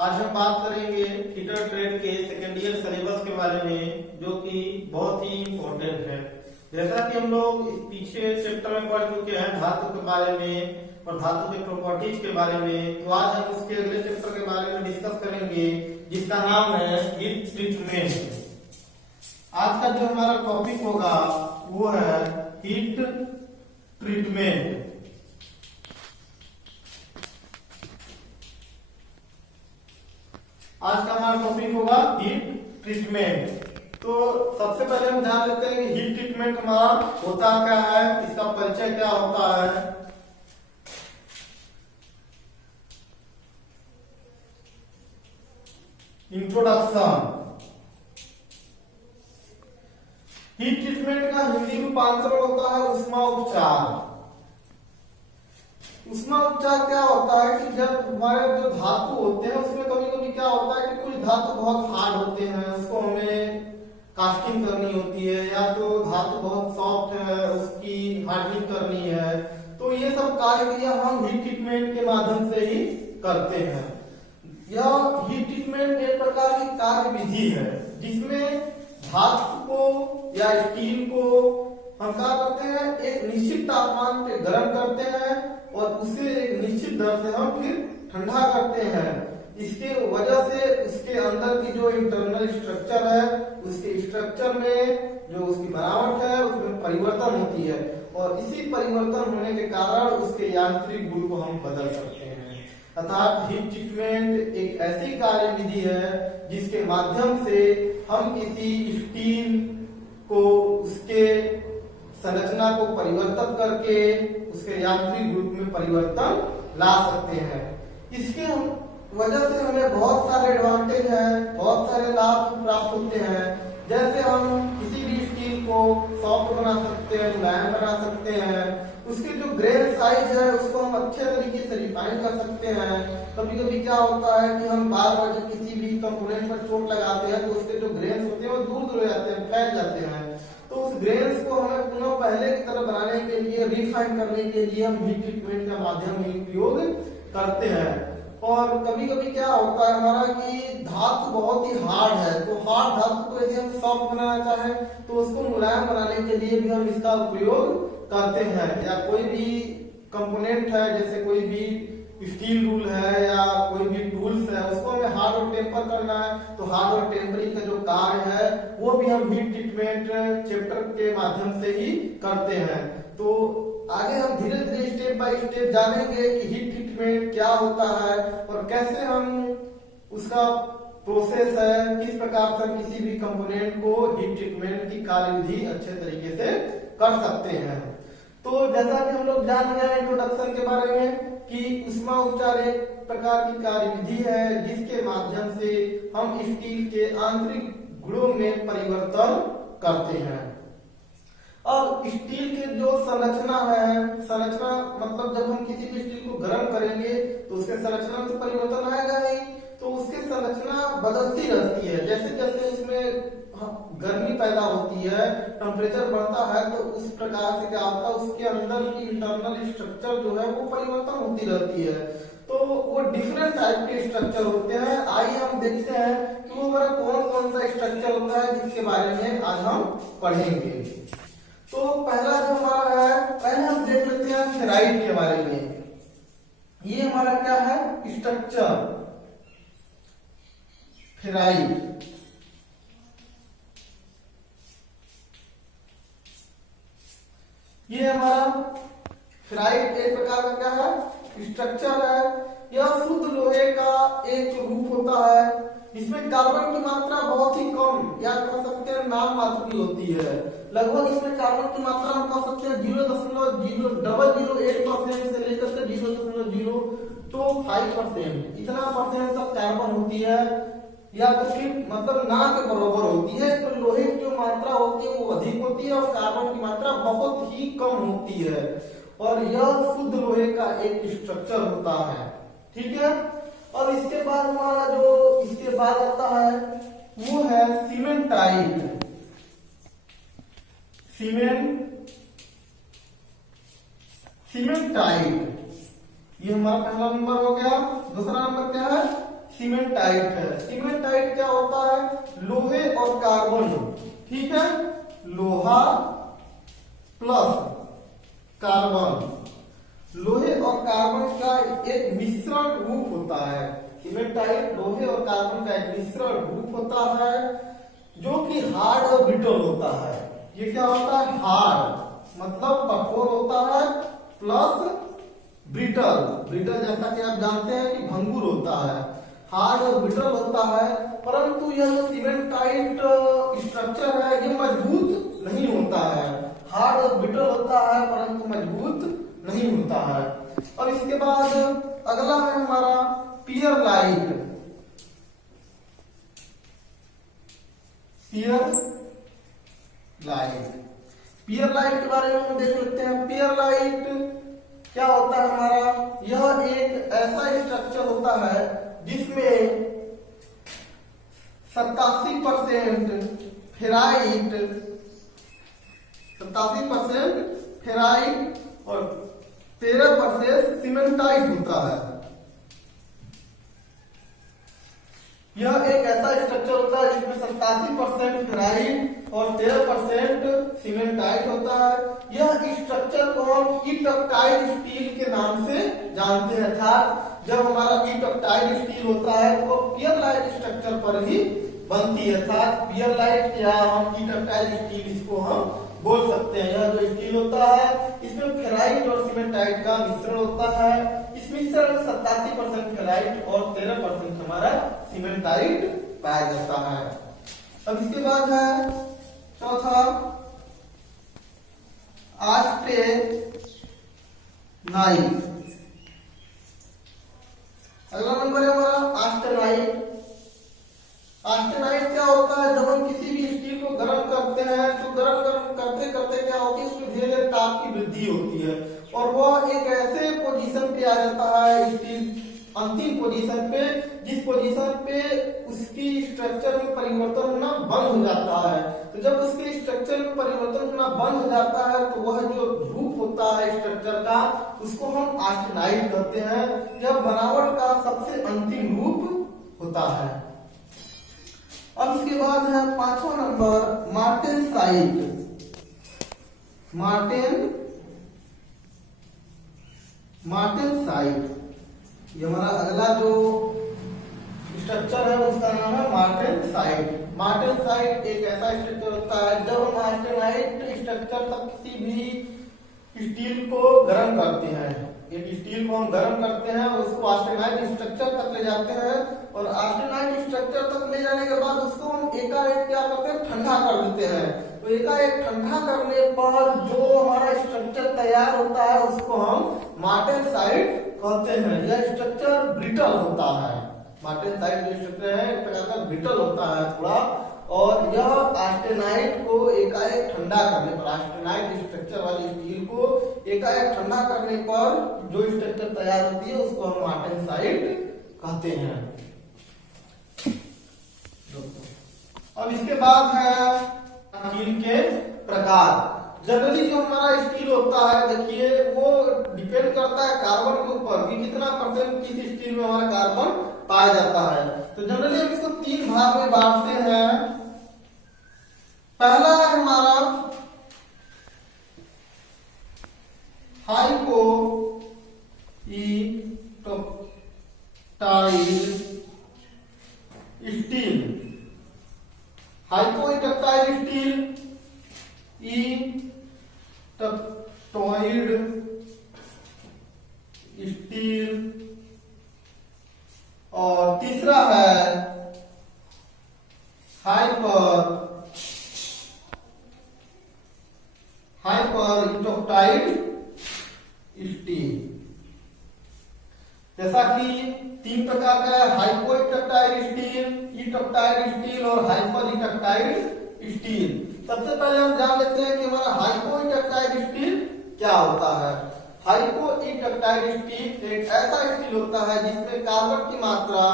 आज हम बात करेंगे फिटर ट्रेड के सेकेंड ईयर सिलेबस के बारे में, जो कि बहुत ही इम्पोर्टेंट है। जैसा कि हम लोग इस पीछे चैप्टर में पढ़ चुके हैं धातु के बारे में और धातु के प्रॉपर्टीज के बारे में, तो आज हम उसके अगले चैप्टर के बारे में डिस्कस करेंगे, जिसका नाम है हीट ट्रीटमेंट। आज का जो हमारा टॉपिक होगा वो है हीट ट्रीटमेंट। आज का हमारा टॉपिक होगा हीट ट्रीटमेंट। तो सबसे पहले हम जान लेते हैं कि हीट ट्रीटमेंट हमारा होता क्या है, इसका परिचय क्या होता है। इंट्रोडक्शन। हीट ट्रीटमेंट का हिंदी रूपांतरण होता है उष्मा उपचार। उष्मा उपचार क्या होता है कि जब हमारे जो धातु होते हैं उसमें कभी कभी क्या होता है कि कुछ धातु बहुत हार्ड होते हैं, उसको हमें कास्टिंग करनी होती है, या तो धातु बहुत सॉफ्ट है उसकी हार्डनिंग करनी है, तो ये सब कार्य हम हीट ट्रीटमेंट के माध्यम से ही करते हैं। यह हीट ट्रीटमेंट एक प्रकार की कार्य विधि है जिसमें धातु को या स्टील को हम क्या करते हैं, एक निश्चित तापमान पे गर्म करते हैं और उसे एक निश्चित दर से हम फिर ठंडा करते हैं। इसके वजह से उसके अंदर की जो इंटरनल स्ट्रक्चर है, उसके स्ट्रक्चर में जो उसकी बनावट है उसमें परिवर्तन होती है, और इसी परिवर्तन होने के कारण उसके यांत्रिक गुण को हम बदल सकते हैं। अर्थात हीट ट्रीटमेंट एक ऐसी कार्य विधि है जिसके माध्यम से हम किसी स्टील को उसके संरचना को परिवर्तन करके उसके यांत्रिक रूप में परिवर्तन ला सकते हैं। इसके वजह से हमें बहुत सारे एडवांटेज हैं, बहुत सारे लाभ प्राप्त होते हैं। जैसे हम किसी भी स्टील को सॉफ्ट बना सकते हैं, मुलायम बना सकते हैं, उसकी जो ग्रेन साइज है उसको हम अच्छे तरीके से रिफाइन कर सकते हैं। कभी कभी क्या होता है कि हम बार बार जब किसी भी कंपोनेंट पर चोट लगाते हैं तो उसके जो ग्रेन्स होते हैं वो दूर दूर जाते हैं, फैल जाते हैं, तो उस ग्रेन्स को हमें पुनः पहले की तरह बनाने के लिए, रिफाइन करने के लिए हम हीट ट्रीटमेंट का माध्यम ही उपयोग करते हैं। और कभी कभी क्या होता है हमारा कि धातु बहुत ही हार्ड है, तो हार्ड धातु को यदि हम सॉफ्ट बनाना चाहें तो उसको मुलायम बनाने के लिए भी हम इसका उपयोग करते हैं। या कोई भी कंपोनेंट है, जैसे कोई भी स्टील रूल है या कोई भी टूल्स है, उसको हमें हार्ड और टेम्पर करना है, तो हार्ड और टेम्परिंग का जो कार्य है वो भी हम हीट ट्रीटमेंट चैप्टर के माध्यम से ही करते हैं। तो आगे हम धीरे धीरे स्टेप बाय स्टेप जानेंगे कि हीट ट्रीटमेंट क्या होता है और कैसे हम उसका प्रोसेस है, किस प्रकार से किसी भी कंपोनेंट को हीट ट्रीटमेंट की कार्यविधि अच्छे तरीके से कर सकते हैं। तो जैसा कि हम लोग जान गए इंट्रोडक्शन के बारे में कि उष्मा उपचार एक प्रकार की कार्यविधि है जिसके माध्यम से हम स्टील के आंतरिक गुणों में परिवर्तन करते हैं। और स्टील के जो संरचना है, संरचना मतलब जब हम किसी भी स्टील को गर्म करेंगे तो उसके संरचना में तो परिवर्तन आएगा ही, तो उसकी संरचना बदलती रहती है। जैसे जैसे उसमें गर्मी पैदा होती है, टेम्परेचर बढ़ता है, तो उस प्रकार से क्या होता है उसके अंदर की इंटरनल स्ट्रक्चर जो है वो परिवर्तन होती रहती है। तो वो डिफरेंट टाइप के स्ट्रक्चर होते हैं। आइए हम देखते हैं कि वो हमारा कौन कौन सा स्ट्रक्चर होता है जिसके बारे में आज हम पढ़ेंगे। तो पहला जो हमारा है, पहले हम देख लेते हैं फेराइट के बारे में। ये हमारा क्या है स्ट्रक्चर, फेराइट। ये हमारा फेराइट एक प्रकार का क्या है स्ट्रक्चर है। यह शुद्ध लोहे का एक रूप होता है, इसमें कार्बन की मात्रा बहुत ही कम या कह सकते हैं नाम मात्र की होती है। लगभग इसमें कार्बन की मात्रा हम कह सकते हैं 0.008% से लेकर के 0.025% इतना परसेंट तक कार्बन होती है, या तो फिर मतलब ना के बराबर होती है। इसमें लोहे की जो मात्रा होती है वो अधिक होती है और कार्बन की मात्रा बहुत ही कम होती है, और यह शुद्ध लोहे का एक स्ट्रक्चर होता है। ठीक है। और इसके बाद हमारा जो इसके बाद आता है वो है सीमेंटाइट। सीमेंटाइट ये हमारा पहला नंबर हो गया। दूसरा नंबर क्या है सीमेंटाइट है। सीमेंटाइट क्या होता है? लोहे और कार्बन, ठीक है, लोहा प्लस कार्बन, लोहे और कार्बन का एक मिश्रण रूप होता है। सीमेंटाइट लोहे और कार्बन का एक मिश्रण रूप होता है जो कि हार्ड और ब्रिटल होता है। ये क्या होता है? हार्ड मतलब कठोर होता है, प्लस ब्रिटल, ब्रिटल जैसा कि आप जानते हैं कि भंगुर होता है, हार्ड और ब्रिटल होता है। परंतु यह जो सीमेंटाइट स्ट्रक्चर है ये मजबूत नहीं होता है, हार्ड और ब्रिटल होता है परंतु मजबूत नहीं होता है। और इसके बाद अगला है हमारा पियरलाइट। पियरलाइट के बारे में हम देख लेते हैं। पियरलाइट क्या होता है हमारा? यह एक ऐसा स्ट्रक्चर होता है जिसमें 87% फेराइट, 87% फेराइट और 13% सीमेंटाइट होता है। यह एक ऐसा स्ट्रक्चर होता है जिसमें 87% फेराइट और 13% सीमेंटाइट होता है। यह स्ट्रक्चर को हम ईटकटाइल स्टील के नाम से जानते हैं, अर्थात जब हमारा ईटकटाइल स्टील होता है तो पियरलाइट स्ट्रक्चर पर ही बनती है, अर्थात पियरलाइट या हम ईटकटाइल स्टील इसको हम बोल सकते हैं। यह जो स्टील होता है इसमें फेराइट और सीमेंटाइट का मिश्रण होता है। इस मिश्रण में 87% फेराइट और 13% हमारा सीमेंटाइट पाया जाता है। अब इसके बाद है चौथा ऑस्टेनाइट। अगला नंबर है हमारा ऑस्टेनाइट। ऑस्टेनाइट क्या होता है? जब हम किसी भी स्टील को गर्म करते हैं तो गर्म करते करते क्या होती है, उसमें धीरे धीरे ताप की वृद्धि होती है और वह एक ऐसे पोजीशन पे आ जाता है स्टील, अंतिम पोजीशन पे, जिस पोजीशन पे उसकी स्ट्रक्चर में परिवर्तन होना बंद हो जाता है। तो जब उसके स्ट्रक्चर में परिवर्तन होना बंद हो जाता है तो वह जो रूप होता है स्ट्रक्चर का उसको हम ऑस्टेनाइट कहते हैं। यह बनावट का सबसे अंतिम रूप होता है। अब इसके बाद है पांचवा नंबर मार्टेनसाइट। मार्टेनसाइट ये हमारा अगला जो स्ट्रक्चर है उसका नाम है मार्टेनसाइट। मार्टेनसाइट एक ऐसा स्ट्रक्चर होता है जब हम ऑस्टेनाइट स्ट्रक्चर तक किसी भी स्टील को गर्म करते हैं, एक स्टील को हम गर्म करते हैं और उसको ऑस्टेनाइट स्ट्रक्चर तक ले जाते हैं और ऑस्टेनाइट स्ट्रक्चर तक ले जाने के बाद उसको हम एकाएक क्या करते हैं, ठंडा कर देते हैं। तो एकाएक ठंडा करने पर जो हमारा स्ट्रक्चर तैयार होता है उसको हम मार्टेनसाइट कहते हैं। यह स्ट्रक्चर ब्रिटल होता है। मार्टेनसाइट जो स्ट्रक्चर है एक प्रकार का ब्रिटल होता है थोड़ा, और यह ऑस्टेनाइट को एकाएक ठंडा करने पर, ऑस्टेनाइट स्ट्रक्चर वाली स्टील को एकाएक ठंडा करने पर जो स्ट्रक्चर तैयार होती है उसको हम मार्टेनसाइट कहते हैं। अब इसके बाद है स्टील के प्रकार। जनरली जो हमारा स्टील होता है देखिए वो डिपेंड करता है कार्बन के ऊपर कि कितना परसेंट किस स्टील में हमारा कार्बन पाया जाता है। तो जनरली हम इसको 3 भाग में बांटते हैं। पहला है हमारा hypo eutectoid steel. Hypo eutectoid steel, eutectoid steel, और तीसरा है हाइपर इटकटाइल स्टील। जैसा कि 3 प्रकार का है, हाइपो इटकटाइल स्टील, इटकटाइल स्टील और हाइपर इटकटाइल स्टील। सबसे पहले हम जान लेते हैं कि हमारा हाइपो इटकटाइल स्टील क्या होता है। हाइपो इटकटाइल स्टील एक ऐसा स्टील होता है जिसमें कार्बन की मात्रा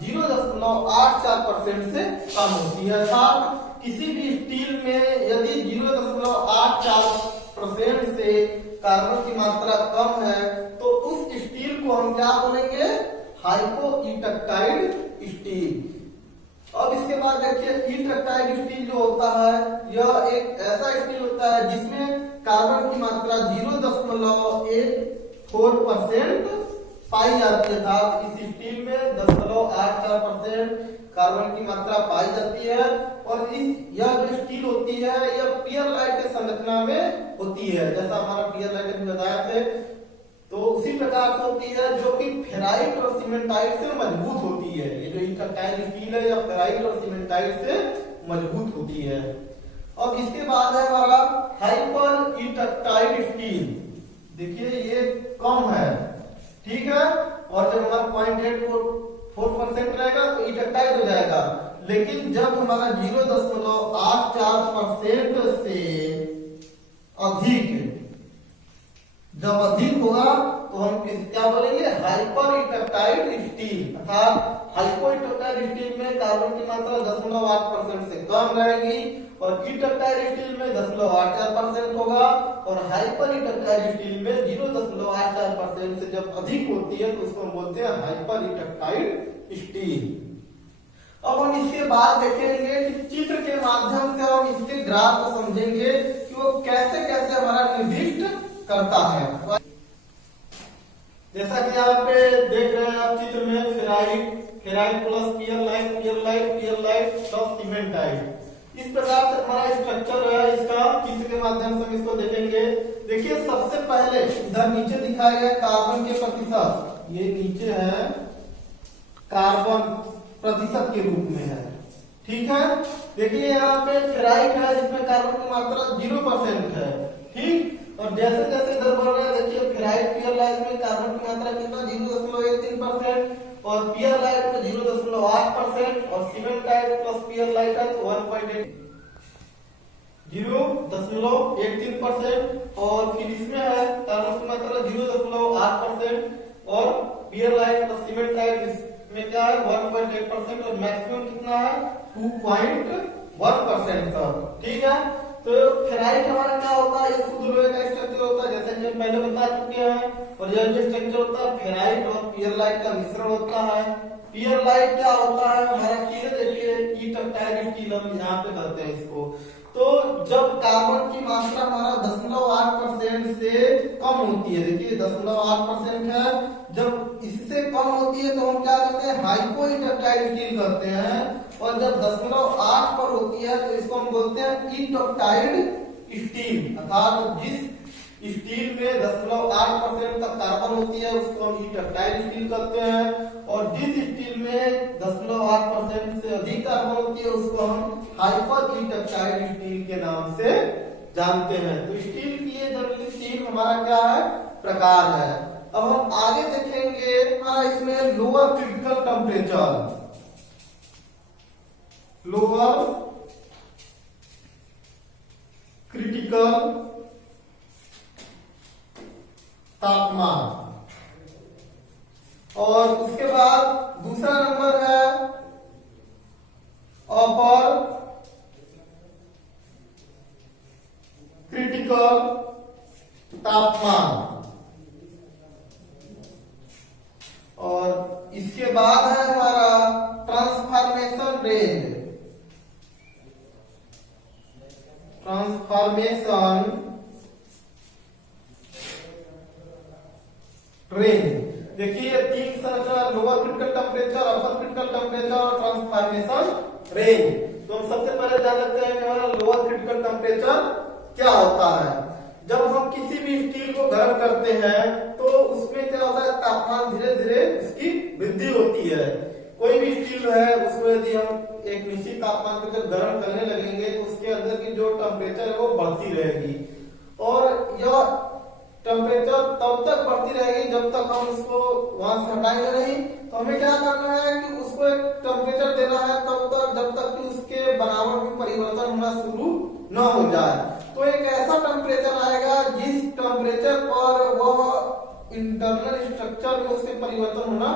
0.84% से कम होती है। अर्थात किसी भी स्टील में यदि 0.84% से कार्बन की मात्रा कम है तो उस स्टील को हम क्या बोलेंगे, हाइपोइटक्टाइल स्टील। अब इसके बाद देखिए इटक्टाइल स्टील जो होता है यह एक ऐसा स्टील होता है जिसमें कार्बन की मात्रा 0.14% पाई जाती है। इस स्टील में 0.84% कार्बन की मात्रा पाई जाती है और यह जो स्टील होती है यह पियरलाइट के संरचना में होती है, जैसा हमारा पियरलाइट अभी बताया थे, तो उसी प्रकार से होती है जो कि फेराइट और सीमेंटाइट से मजबूत होती है। ये जो इटक्टाइल स्टील है यह फेराइट और सीमेंटाइट से मजबूत होती है। अब इसके बाद है हमारा हाइपर इटक्टाइल स्टील। देखिए ये कम है, ठीक है, और जब हमारा 0.84% रहेगा तो इटक्टाइल हो जाएगा, लेकिन जब हमारा 0.84% से अधिक जब अधिक होगा तो हम क्या बोलेंगे, हाइपर इटक्टाइल स्टील। अर्थात हाइपोइटक्टाइल स्टील में कार्बन की मात्रा 0.8% से कम रहेगी और इटक्टाइल स्टील में 0.84% होगा और हाइपर इटक्टाइल स्टील में 0.84% से जब अधिक होती है तो उसको हम बोलते हैं हाइपर इटक्टाइल स्टील। अब हम इसके बाद देखेंगे कि चित्र के माध्यम से हम इसके ग्राफ को समझेंगे कि वो कैसे कैसे हमारा निर्दिष्ट करता है। जैसा कि यहाँ पे देख रहे हैं आप चित्र में फेराइट प्लस पियरलाइट प्लस सीमेंटाइट, इस प्रकार से हमारा स्ट्रक्चर है इसका। चित्र के माध्यम से हम इसको देखेंगे। देखिए सबसे पहले इधर नीचे दिखाया गया कार्बन के प्रतिशत, ये नीचे है कार्बन प्रतिशत के रूप में है, ठीक है। देखिए यहाँ पे फेराइट है जिसमें कार्बन की मात्रा 0% है, ठीक, और जैसे जैसे इधर बढ़ रहा है देखिए फेराइट पियरलाइट में कार्बन की मात्रा कितना 0.13% और पियरलाइट में 0.8% और सीमेंटाइट प्लस पियरलाइट है तो 0.18% और फिर इसमें है कार्बन की मात्रा 0.8% और पियरलाइट प्लस सीमेंटाइट में क्या है 1.8% और मैक्सिमम कितना है 2.1% का, ठीक है। तो फेराइट हमारा क्या होता है, ये शुद्ध लोहे का स्ट्रक्चर होता है, जैसे कि हम पहले बता चुके हैं, और यह जो स्ट्रक्चर होता है फेराइट और पियरलाइट का मिश्रण होता है। पियरलाइट क्या होता है हमारा, सीधे देखिए इटक्टाइल स्टील हम यहाँ पे करते हैं इसको। तो जब कार्बन की मात्रा हमारा 0.8% से कम होती है, देखिए 0.8% है, जब इससे कम होती है तो हम क्या करते हैं, हाइपोइटक्टाइल स्टील करते हैं, और जब 0.8 पर होती है तो इसको हम बोलते हैं इटक्टाइल स्टील। अर्थात जिस स्टील में 0.8% तक कार्बन होती है उसको हम इटक्टाइल स्टील करते हैं, और जिस स्टील में 0.8% से अधिक कार्बन होती है उसको हम हाइपर इटक्टाइल स्टील के नाम से जानते हैं। तो स्टील की ये जनरली 3 हमारा क्या है, प्रकार है। अब हम आगे देखेंगे हमारा इसमें lower critical temperature, lower critical तापमान, और उसके बाद दूसरा नंबर है अपर क्रिटिकल तापमान, और इसके बाद है हमारा ट्रांसफॉर्मेशन रेंज, ट्रांसफॉर्मेशन रेंज। देखिए ये 3 संरचना, लोअर क्रिटिकल टेम्परेचर, अपर क्रिटिकल टेम्परेचर और ट्रांसफॉर्मेशन रेंज। तो हम सबसे पहले जान लेते हैं कि हमारा लोअर क्रिटिकल टेम्परेचर क्या होता है। जब हम किसी भी स्टील को गर्म करते हैं तो उसमें क्या होता है, तापमान धीरे धीरे उसकी वृद्धि होती है। कोई भी स्टील है उसको यदि हम एक निश्चित तापमान पर जब गर्म करने लगेंगे तो उसके अंदर की जो टेम्परेचर है वो बढ़ती रहेगी, और यह टेम्परेचर तब तक बढ़ती रहेगी जब तक हम उसको वहां से हटाएंगे नहीं। तो हमें क्या करना है कि उसको एक टेम्परेचर देना है तब तक जब तक कि उसके बनावट में परिवर्तन होना शुरू न हो जाए। तो एक ऐसा टेम्परेचर आएगा जिस टेम्परेचर पर वह इंटरनल स्ट्रक्चर में उसके परिवर्तन होना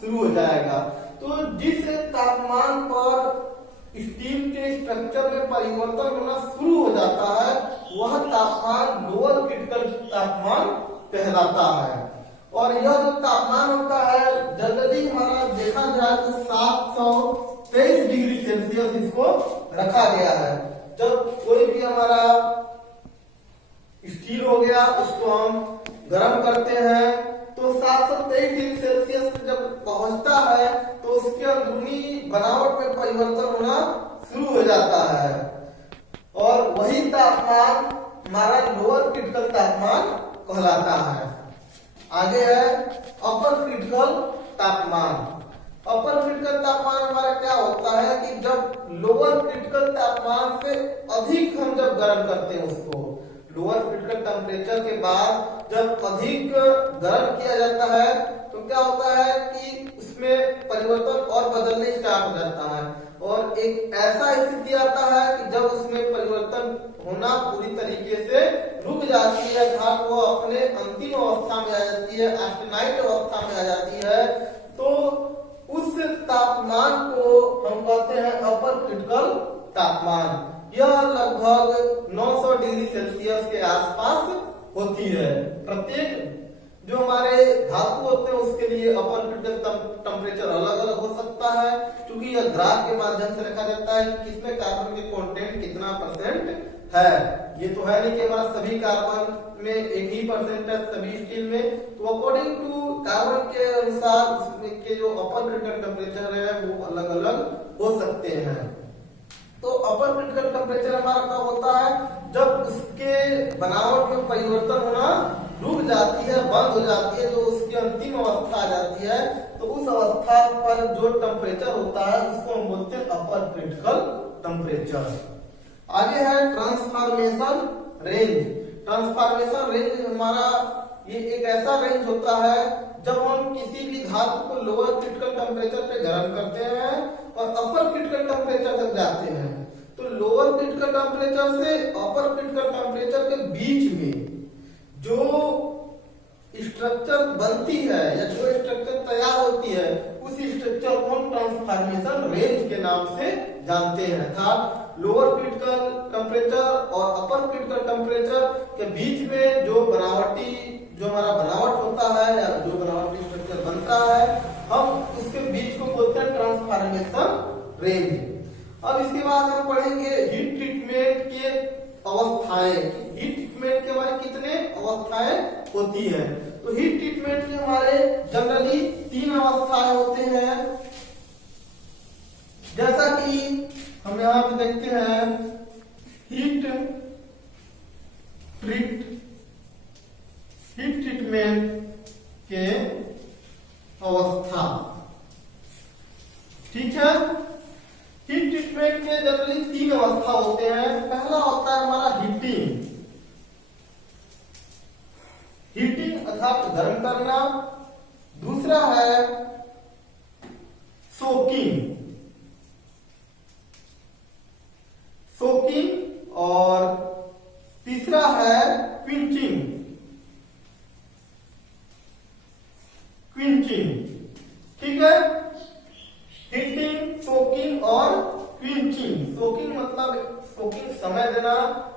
शुरू हो जाएगा। तो जिस तापमान पर स्टील के स्ट्रक्चर में परिवर्तन होना शुरू हो जाता है वह तापमान लोअर क्रिटिकल तापमान कहलाता है। और यह जो तापमान होता है जनरली हमारा देखा जाए तो 723 डिग्री सेल्सियस इसको रखा गया है। जब कोई भी हमारा स्टील हो गया उसको हम गर्म करते हैं तो 723 डिग्री सेल्सियस जब पहुंचता है तो उसके अंदरूनी बनावट में परिवर्तन होना शुरू हो जाता है और वही तापमान हमारा लोअर क्रिटिकल तापमान कहलाता है। आगे है अपर क्रिटिकल तापमान। अपर क्रिटिकल तापमान हमारा क्या होता है कि जब लोअर क्रिटिकल तापमान से अधिक हम जब गर्म करते हैं उसको, लोअर क्रिटिकल टेम्परेचर के बाद जब अधिक गर्म किया जाता है तो क्या होता है कि उसमें परिवर्तन और बदलने स्टार्ट हो जाता है और एक ऐसा स्थिति आता है कि जब उसमें परिवर्तन होना पूरी तरीके से रुक जाती है अर्थात वो अपने अंतिम अवस्था में आ जाती है, ऑस्टेनाइट अवस्था में आ जाती है, तो उस तापमान को हम कहते हैं अपर क्रिटिकल तापमान। यह लगभग 900 डिग्री सेल्सियस के आसपास होती है। प्रत्येक जो हमारे धातु होते हैं उसके लिए अपर क्रिटिकल टेम्परेचर अलग अलग हो सकता है क्योंकि यह ग्राफ के माध्यम से रखा जाता है कि किसमें कार्बन के कंटेंट कितना परसेंट है। ये तो है नहीं कि हमारा सभी कार्बन में एक ही परसेंट है सभी स्टील में, तो अकॉर्डिंग टू कार्बन के अनुसार उसमें के जो अपर क्रिटिकल टेम्परेचर है वो अलग अलग हो सकते हैं। तो अपर क्रिटिकल टेम्परेचर हमारा कब होता है जब उसके बनावट में परिवर्तन होना रुक जाती है, बंद हो जाती है, जो उसकी अंतिम अवस्था आ जाती है, तो उस अवस्था पर जो टेम्परेचर होता है उसको हम बोलते हैं अपर क्रिटिकल टेम्परेचर। आगे है ट्रांसफॉर्मेशन रेंज। ट्रांसफॉर्मेशन रेंज हमारा ये एक ऐसा रेंज होता है जब हम किसी भी धातु को लोअर क्रिटिकल टेम्परेचर पे गर्म करते हैं और अपर क्रिटिकल टेम्परेचर तक जाते हैं, तो लोअर क्रिटिकल टेम्परेचर से अपर क्रिटिकल टेम्परेचर के बीच में जो स्ट्रक्चर बनती है या जो स्ट्रक्चर तैयार होती है उस स्ट्रक्चर को हम ट्रांसफॉर्मेशन रेंज के नाम से जानते हैं। अर्थात लोअर क्रिटिकल टेम्परेचर और अपर क्रिटिकल टेम्परेचर के बीच में जो बनावटी जो हमारा बनावट होता है या जो बनावटी स्ट्रक्चर बनता है हम उसके बीच को बोलते हैं ट्रांसफॉर्मेशन रेंज। अब इसके बाद हम पढ़ेंगे हीट ट्रीटमेंट के अवस्थाएं। हीट ट्रीटमेंट के हमारे कितने अवस्थाएं होती हैं, तो हीट ट्रीटमेंट के हमारे जनरली 3 अवस्थाएं होते हैं। जैसा कि हम यहाँ पे देखते हैं हीट ट्रीटमेंट के अवस्था, ठीक है। हीट ट्रीटमेंट के जनरली 3 अवस्था होते हैं। पहला होता है हमारा हीटिंग। हीटिंग अर्थात गर्म करना। दूसरा है सोकिंग और तीसरा है क्विंचिंग। ठीक है, हीटिंग, सोकिंग और क्विंचिंग। सोकिंग मतलब सोकिंग समय देना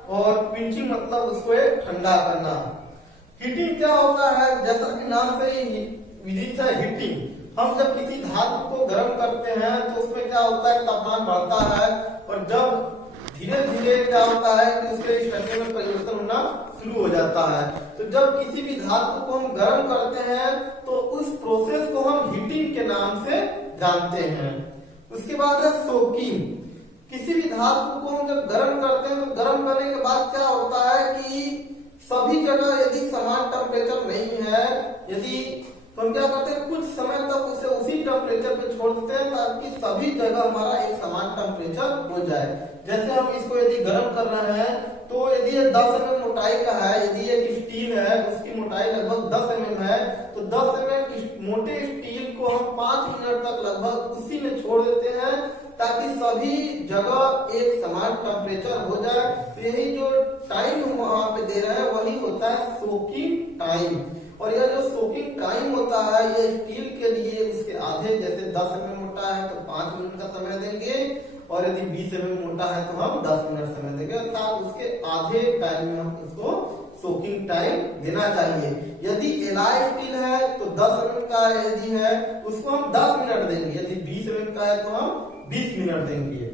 और क्विंचिंग मतलब उसको ठंडा करना। हीटिंग क्या होता है, जैसा कि नाम से ही विदित है हीटिंग। हम जब किसी धातु को गर्म करते हैं तो उसमें क्या होता है तापमान बढ़ता है और जब धीरे धीरे क्या होता है कि उसके स्ट्रक्चर में परिवर्तन होना शुरू हो जाता है। तो जब किसी भी धातु को हम गर्म करते हैं तो उस प्रोसेस को हम हीटिंग के नाम से जानते हैं। उसके बाद है सोकिंग। किसी भी धातु को हम जब गर्म करते हैं तो गर्म करने के बाद क्या होता है कि सभी जगह यदि समान टेम्परेचर नहीं है, यदि तो हम क्या करते हैं कुछ समय तक उसे उसी टेम्परेचर पे छोड़ देते हैं ताकि सभी जगह हमारा एक समान टेम्परेचर हो जाए। जैसे हम इसको यदि गर्म कर रहे हैं तो यदि ये 10 mm मोटाई का है, यदि एक स्टील है उसकी मोटाई लगभग 10 mm है, तो 10 mm मोटे स्टील को हम 5 मिनट तक लगभग उसी में छोड़ देते हैं ताकि सभी जगह एक समान टेम्परेचर हो जाए। तो यही जो टाइम हम वहां पे दे रहे हैं वही होता है सोकिंग टाइम। और यह जो सोकिंग टाइम होता है ये स्टील के लिए उसके आधे, जैसे 10 mm मोटा है तो 5 मिनट का समय देंगे और यदि 20 mm मोटा है तो हम 10 मिनट समय देंगे, अर्थात उसके आधे टाइम में हम उसको सोकिंग टाइम देना चाहिए। यदि एलॉय स्टील है तो 10 mm का यदि है उसको हम 10 मिनट देंगे, यदि 20 mm का है तो हम 20 मिनट देंगे।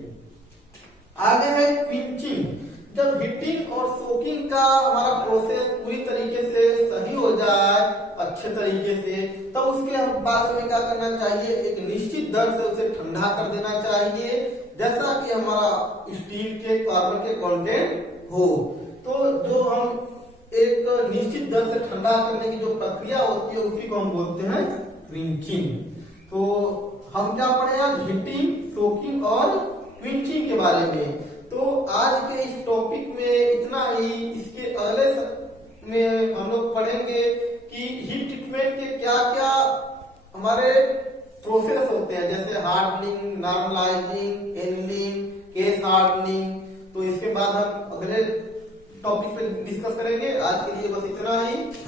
आगे है क्विंचिंग। जब हीटिंग और सोकिंग का हमारा प्रोसेस पूरी तरीके से सही हो जाए अच्छे तरीके से, तब उसके बाद में क्या करना चाहिए, एक निश्चित दर से उसे ठंडा कर देना चाहिए, जैसा कि हमारा स्टील के कार्बन के कंटेंट हो। तो जो हम एक निश्चित दर से ठंडा करने की जो प्रक्रिया होती है उसी को हम बोलते हैं क्विंचिंग। तो हम क्या पढ़े आज, हीटिंग, सोकिंग और क्विंचिंग के बारे में। तो आज के इस टॉपिक में इतना ही। इसके अगले में हम लोग पढ़ेंगे कि हीट ट्रीटमेंट के क्या क्या हमारे प्रोसेस होते हैं, जैसे hardening, normalising, annealing, case hardening. तो इसके बाद हम अगले टॉपिक पे डिस्कस करेंगे। आज के लिए बस इतना ही।